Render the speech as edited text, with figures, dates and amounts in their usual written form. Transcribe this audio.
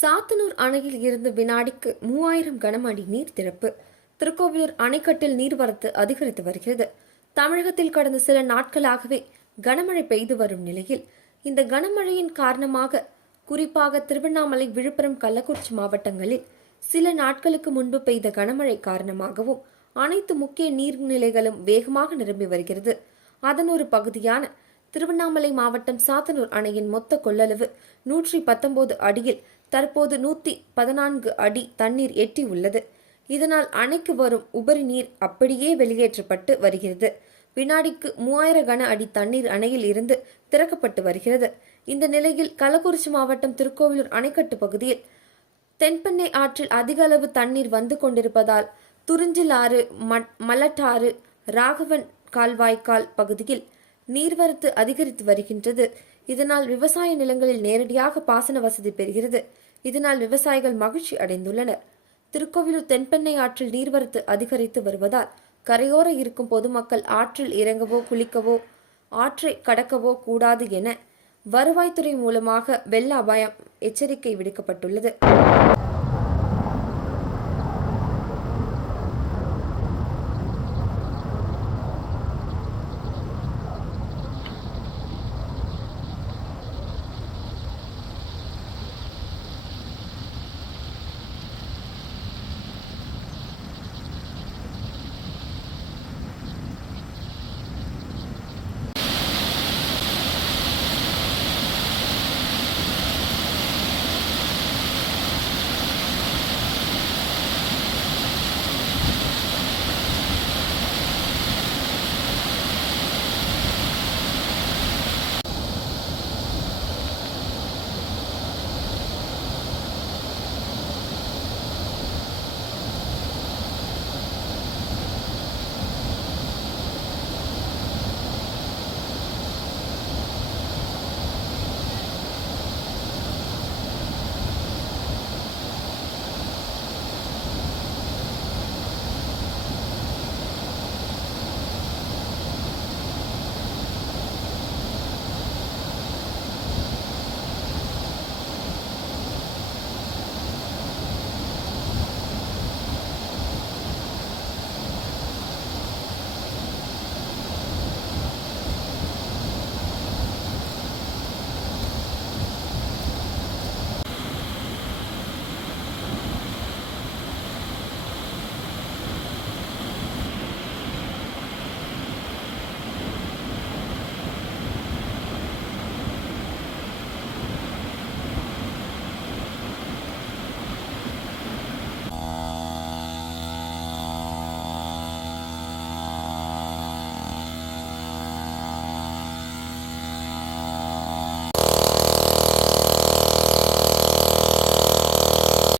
சாத்தனூர் அணையில் இருந்து வினாடிக்கு 3000 கனஅடி நீர் திறப்பு. திருக்கோவிலூர் அணைக்கட்டில் நீர்வரத்து அதிகரித்து வருகிறது. தமிழகத்தில் கடந்த சில நாட்களாகவே கனமழை பெய்து வரும் நிலையில் இந்த கனமழையின் காரணமாக குறிப்பாக திருவண்ணாமலை, விழுப்புரம், கள்ளக்குறிச்சி மாவட்டங்களில் சில நாட்களுக்கு முன்பு பெய்த கனமழை காரணமாகவும் அனைத்து முக்கிய நீர்நிலைகளும் வேகமாக நிரம்பி வருகிறது. அதன் ஒரு பகுதியான திருவண்ணாமலை மாவட்டம் சாத்தனூர் அணையின் மொத்த கொள்ளளவு 119 அடியில் தற்போது 114 அடி தண்ணீர் எட்டி உள்ளது. இதனால் அணைக்கு வரும் உபரி நீர் அப்படியே வெளியேற்றப்பட்டு வருகிறது. வினாடிக்கு 3000 கன அடி தண்ணீர் அணையில் இருந்து திறக்கப்பட்டு வருகிறது. இந்த நிலையில் கள்ளக்குறிச்சி மாவட்டம் திருக்கோவிலூர் அணைக்கட்டு பகுதியில் தென்பெண்ணை ஆற்றில் அதிக அளவு தண்ணீர் வந்து கொண்டிருப்பதால் துறிஞ்சில் ஆறு, மலட்டாறு, ராகவன் கால்வாய்க்கால் பகுதியில் நீர்வரத்து அதிகரித்து வருகின்றது. இதனால் விவசாய நிலங்களில் நேரடியாக பாசன வசதி பெறுகிறது. இதனால் விவசாயிகள் மகிழ்ச்சி அடைந்துள்ளனர். திருக்கோவிலூர் தென்பெண்ணை ஆற்றில் நீர்வரத்து அதிகரித்து வருவதால் கரையோர இருக்கும் பொதுமக்கள் ஆற்றில் இறங்கவோ, குளிக்கவோ, ஆற்றை கடக்கவோ கூடாது என வருவாய்த்துறை மூலமாக வெள்ள அபாயம் எச்சரிக்கை விடுக்கப்பட்டுள்ளது.